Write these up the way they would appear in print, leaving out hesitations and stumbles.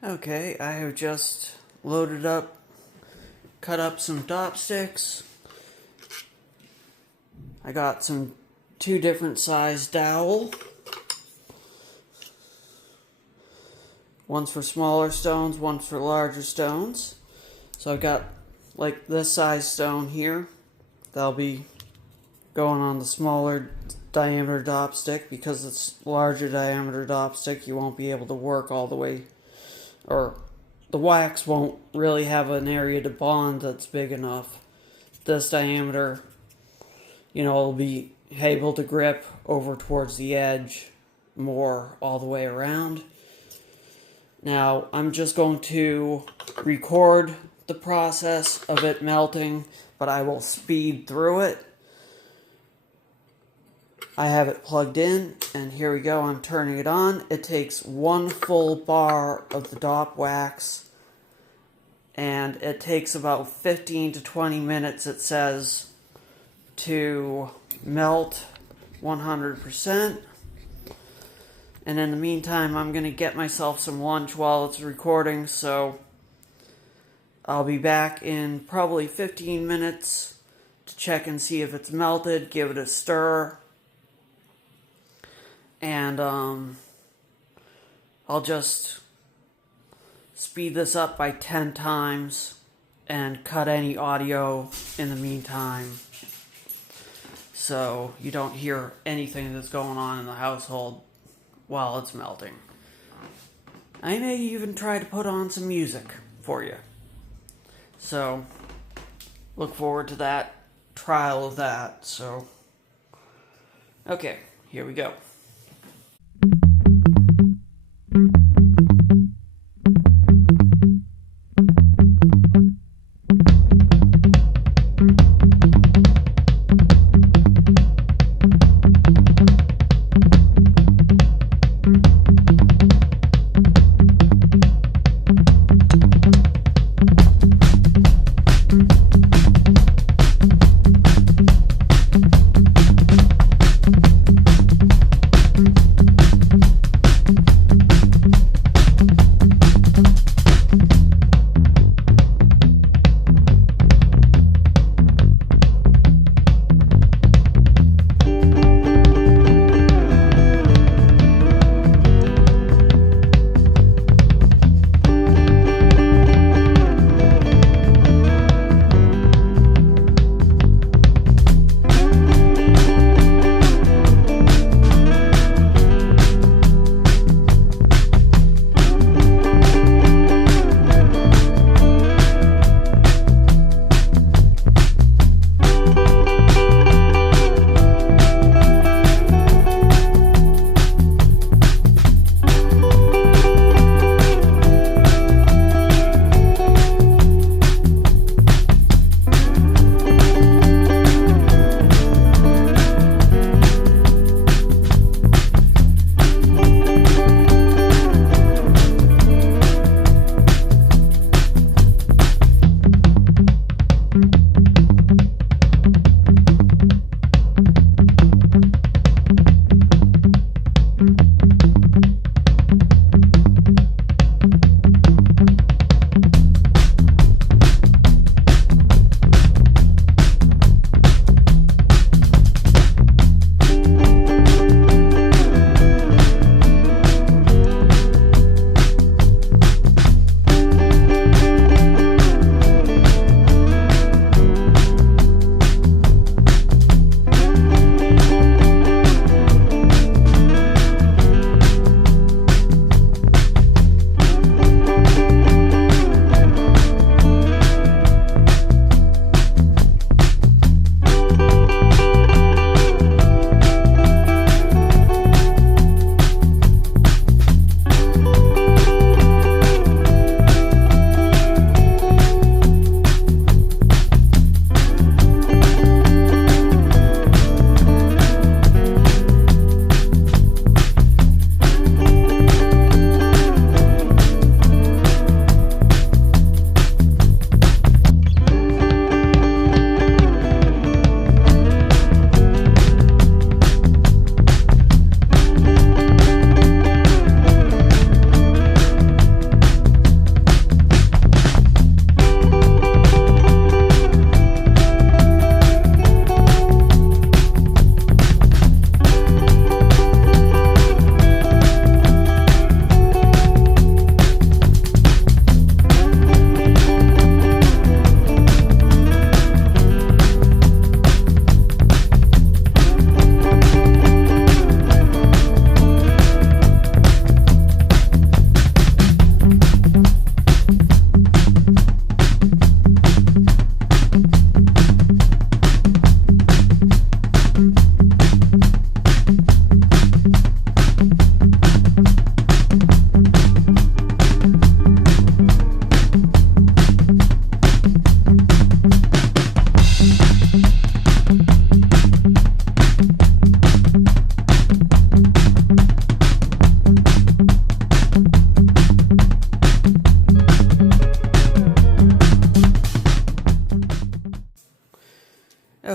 Okay, I have just loaded up, cut up some dop sticks. I got two different size dowel. One's for smaller stones, one's for larger stones. So I've got like this size stone here. That'll be going on the smaller diameter dop stick. Because it's larger diameter dop stick, you won't be able to work all the way, or the wax won't really have an area to bond that's big enough. This diameter, will be able to grip over towards the edge more all the way around. Now, I'm just going to record the process of it melting, but I will speed through it. I have it plugged in, and here we go, I'm turning it on. It takes 1 full bar of the dop wax, and it takes about 15 to 20 minutes, it says, to melt 100%. And in the meantime, I'm going to get myself some lunch while it's recording, so I'll be back in probably 15 minutes to check and see if it's melted, give it a stir, and I'll just speed this up by 10 times and cut any audio in the meantime, so you don't hear anything that's going on in the household while it's melting. I may even try to put on some music for you. So, look forward to that trial of that. So, okay, here we go.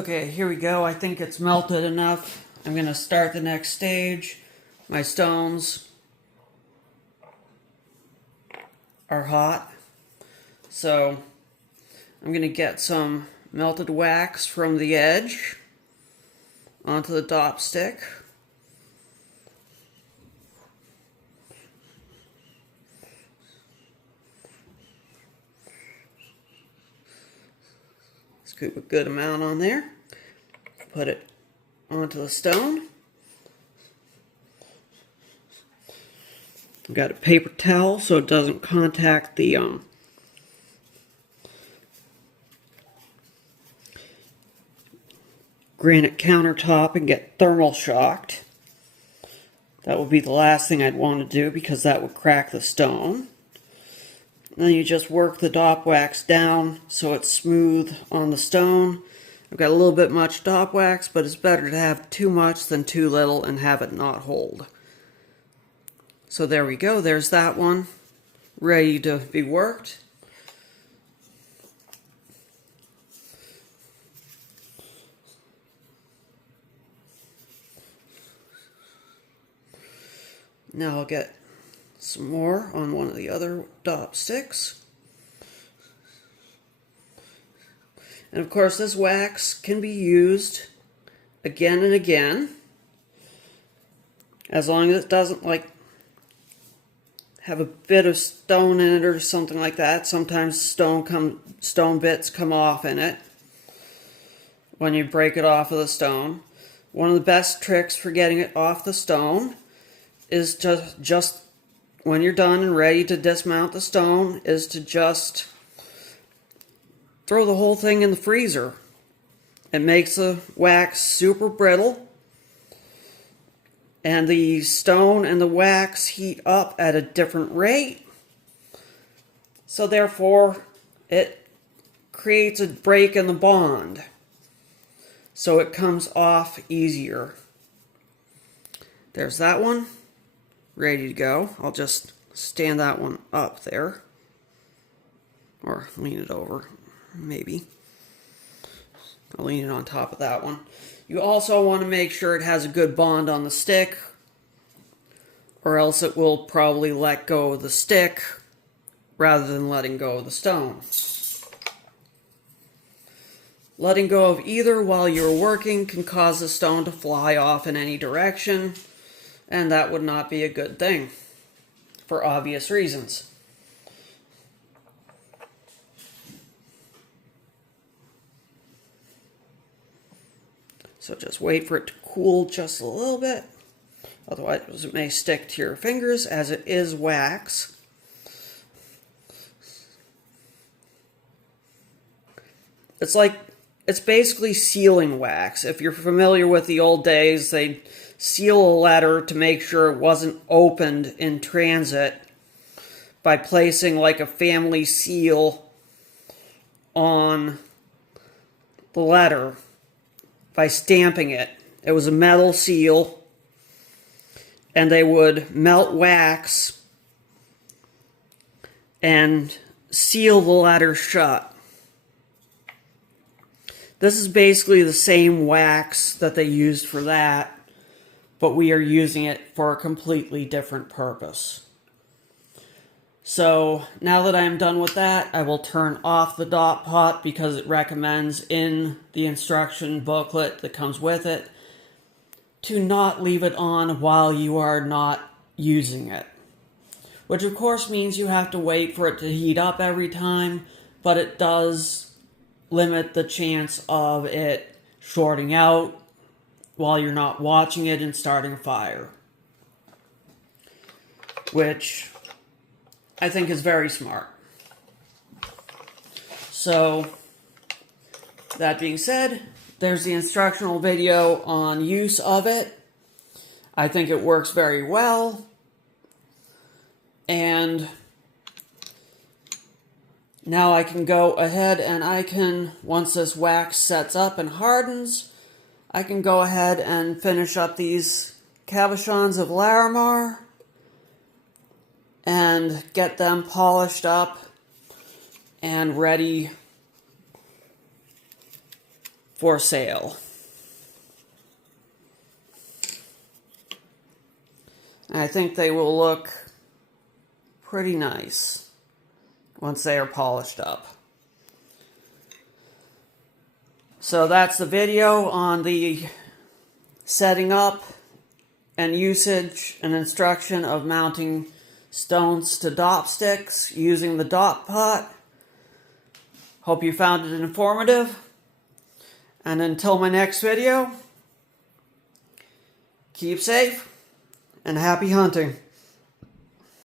Okay, here we go. I think it's melted enough. I'm going to start the next stage. My stones are hot. So I'm going to get some melted wax from the edge onto the dop stick. Scoop a good amount on there. Put it onto the stone. I've got a paper towel so it doesn't contact the granite countertop and get thermal shocked. That would be the last thing I'd want to do because that would crack the stone. And then you just work the dop wax down so it's smooth on the stone. I've got a little bit much dop wax, but it's better to have too much than too little and have it not hold. So there we go, there's that one, ready to be worked. Now I'll get some more on one of the other dop sticks. And of course this wax can be used again and again, as long as it doesn't have a bit of stone in it or something like that. Sometimes stone bits come off in it when you break it off of the stone. One of the best tricks for getting it off the stone is to just, when you're done and ready to dismount the stone, is to just throw the whole thing in the freezer. It makes the wax super brittle, and the stone and the wax heat up at a different rate. So therefore, it creates a break in the bond. So it comes off easier. There's that one, ready to go. I'll just stand that one up there. Or lean it over, maybe. I'll lean it on top of that one. You also want to make sure it has a good bond on the stick, or else it will probably let go of the stick rather than letting go of the stone. Letting go of either while you're working can cause the stone to fly off in any direction, and that would not be a good thing, for obvious reasons. So just wait for it to cool just a little bit, otherwise it may stick to your fingers as it is wax. It's basically sealing wax. If you're familiar with the old days, they'd seal a letter to make sure it wasn't opened in transit by placing like a family seal on the letter by stamping it. It was a metal seal, and they would melt wax and seal the letter shut. This is basically the same wax that they used for that, but we are using it for a completely different purpose. So now that I am done with that, I will turn off the dot pot because it recommends in the instruction booklet that comes with it to not leave it on while you are not using it. Which of course means you have to wait for it to heat up every time, but it does limit the chance of it shorting out while you're not watching it and starting a fire. Which I think is very smart. So, that being said, there's the instructional video on use of it. I think it works very well. And now I can go ahead and I can, once this wax sets up and hardens, I can go ahead and finish up these cabochons of Larimar and get them polished up and ready for sale. And I think they will look pretty nice once they are polished up. So that's the video on the setting up and usage and instruction of mounting stones to dop sticks using the dop pot. Hope you found it informative. And until my next video, keep safe and happy hunting.